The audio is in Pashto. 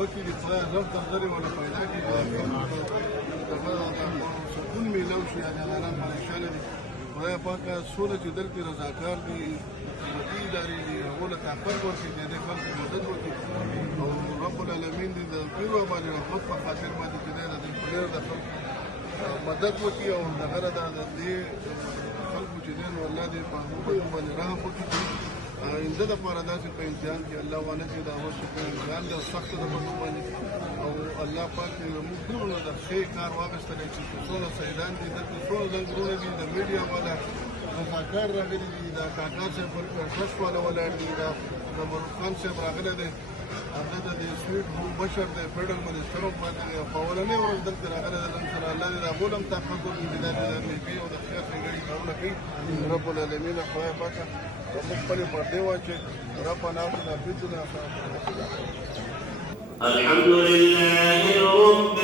بکې دي خدای زر درزرې ورله پیدا کړي سکون میلاو شي اداران پریشانه دي خدای پاکه سوله چې دلته رضاکار دي حکومتي ادارې دي هغو له طاقت ورکړي د دې خلکو مدد وکړي او رب العالمین دې د ټولو باندې رحمت په خاطر باندې چې دی د دې پلیر د خلکو مدد وکړي او دغه د دې خلکو چې دی نو الله دې په هغوی باندې رحم وکړي آینده دپاره داسې په امتحان کې الله ونه کړي د هغه په امتحان دی او سخته ده په موږ باندې او الله پاک دې زموږ ټولو نه د ښې کار واخیستلی چې څونه سیدان دي دلته څونه لنګرونه دي د میډیا والا رضاکار راغلي دي دا کاکا صاحب ورکړه ټرسټ والا ولاړ دي دا مروف خان صاحب راغلی دی هغه د دې سویټ هوم بشر دی فیډرل منسټر هم پاتې دی په اولنۍ ورځ دلته راغلی دی انشاءالله الله دې د هغو هم طاقت ورکړي چې دا د نیکۍ او د خیر ښېګڼې کارونه کوي رب العالمین خدای پاکه زموږ خپلې پردې واچوي ربنا آتنا فی الدنیا حسنة الحمد لله رب